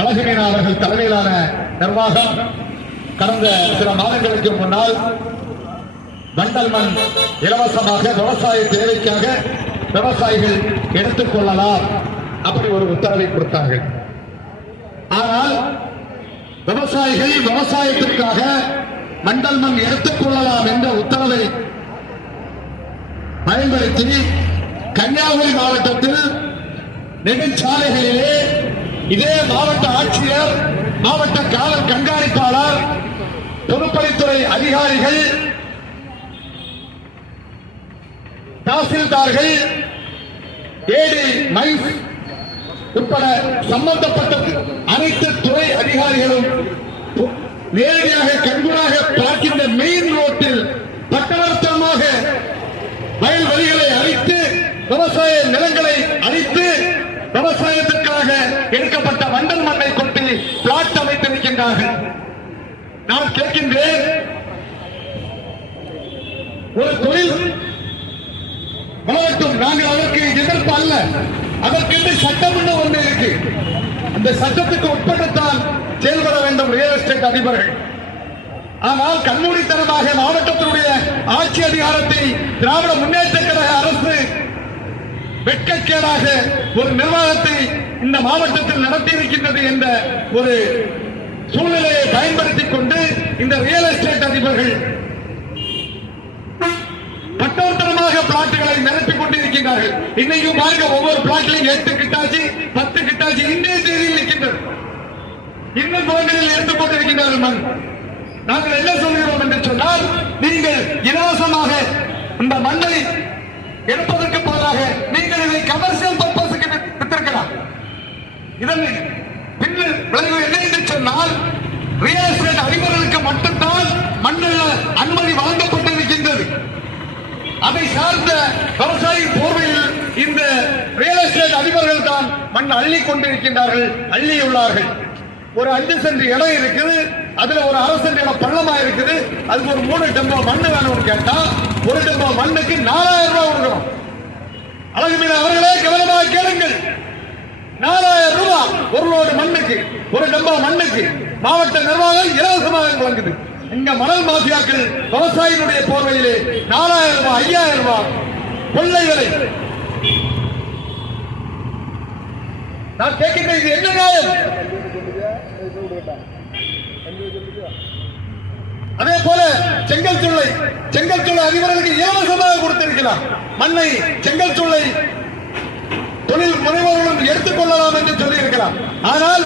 அழகுமீனா அவர்கள் தலைமையிலான நிர்வாகம் கடந்த சில மாதங்களுக்கு முன்னால் வண்டல் மண் இலவசமாக விவசாய தேவைக்காக விவசாயிகள் எடுத்துக் கொள்ளலாம் அப்படி ஒரு உத்தரவை கொடுத்தார்கள். ஆனால் விவசாயிகள் விவசாயத்திற்காக வண்டல் மண் எடுத்துக் கொள்ளலாம் என்ற உத்தரவை பயன்படுத்தி கன்னியாகுமரி மாவட்டத்தில் நெடுஞ்சாலைகளிலே இதே மாவட்ட ஆட்சியர், மாவட்ட காவல் கண்காணிப்பாளர், பொதுப்பணித்துறை அதிகாரிகள், தாசில்தார்கள், ஏடி மைன்ஸ் உட்பட சம்பந்தப்பட்ட அனைத்து துறை அதிகாரிகளும் நேரடியாக கண்கூடாக பார்க்கின்ற மெயின் ரோட்டில் பட்டவர்த்தமாக வயல்வெளிகளை அழித்து, விவசாய நிலங்களை அழித்து, விவசாயத்திற்காக எடுக்கப்பட்ட வண்டல் மண்ணை கொண்டு பிளாட் அமைத்திருக்கின்றார்கள். நான் கேட்கின்றேன், ஒரு தொழில் வளரட்டும், நாங்கள் அதற்கு எதிர்ப்பு அல்ல. அதற்கென்று சட்டம் ஒன்று இருக்கு. அந்த சட்டத்துக்கு உட்பட்டுத்தான் செயல்பட வேண்டும் ரியல் எஸ்டேட் அதிபர்கள். ஆனால் கண்மூடித்தனமாக மாவட்டத்தினுடைய ஆட்சி அதிகாரத்தை திராவிட முன்னேற்ற கழக அரசு வெட்கக்கேடாக ஒரு நிர்வாகத்தை இந்த மாவட்டத்தில் நடத்தியிருக்கின்றது என்ற ஒரு சூழ்நிலையை பயன்படுத்திக் கொண்டு இந்த ரியல் எஸ்டேட் அதிபர்கள் பட்டவர்த்தனமாக பிளாட்டுகளை நிரப்பிக் கொண்டிருக்கின்றார்கள். இன்னைக்கும் பாருங்க, ஒவ்வொரு பிளாட்லையும் 8 கிட்டாச்சி 10 கிட்டாச்சி இன்றைய தேதியில் நிற்கின்றது. இன்னும் பகுதிகளில் எடுத்துக் கொண்டிருக்கின்றார்கள் மண். நாங்கள் என்ன சொல்கிறோம் என்று சொன்னால், நீங்கள் இலவசமாக இந்த மண்ணை எடுப்பதற்கு பதிலாக நீங்கள் இதை கமர்சியல் பர்பஸுக்கு வித்திருக்கலாம். இதன் பின்னர் விளைவு என்ன என்று சொன்னால், ரியல் எஸ்டேட் அதிபர்களுக்கு மட்டும்தான் மண்ணில் அனுமதி வழங்கப்பட்டிருக்கின்றது. அதை சார்ந்த விவசாயி போர்வையில் இந்த ரியல் எஸ்டேட் அதிபர்கள் தான் மண் அள்ளி கொண்டிருக்கின்றார்கள், அள்ளியுள்ளார்கள். ஒரு 5 சென்ட் இடம் இருக்குது, அதுல ஒரு 1/2 சென்ட் இடம் பள்ளமா இருக்குது. அதுக்கு ஒரு 3 டெம்போ மண்ணு வேணும்னு கேட்டா ஒரு டெம்போ மண்ணுக்கு 4000 ரூபாய் கொடுக்கணும். அழகுமீனா அவர்களே கவனமாக கேளுங்கள், 4000 ரூபாய் ஒரு லோடு மண்ணுக்கு, ஒரு டெம்போ மண்ணுக்கு மாவட்ட நிர்வாகம் இலவசமாக வழங்குது. இங்க மணல் மாஃபியாக்கள் விவசாயிகளுடைய போர்வையிலே 4000 ரூபாய் 5000 ரூபாய் கொள்ளை விலை. நான் கேட்கின்றேன், இது என்ன நியாயம்? அதே போல செங்கல் சூளை அதிபர்களுக்கு இலவசமாக கொடுத்திருக்கலாம். மண்ணை செங்கல் சூளை தொழில் முனைவோர்களும் எடுத்துக் கொள்ளலாம் என்று சொல்லி இருக்கலாம். ஆனால்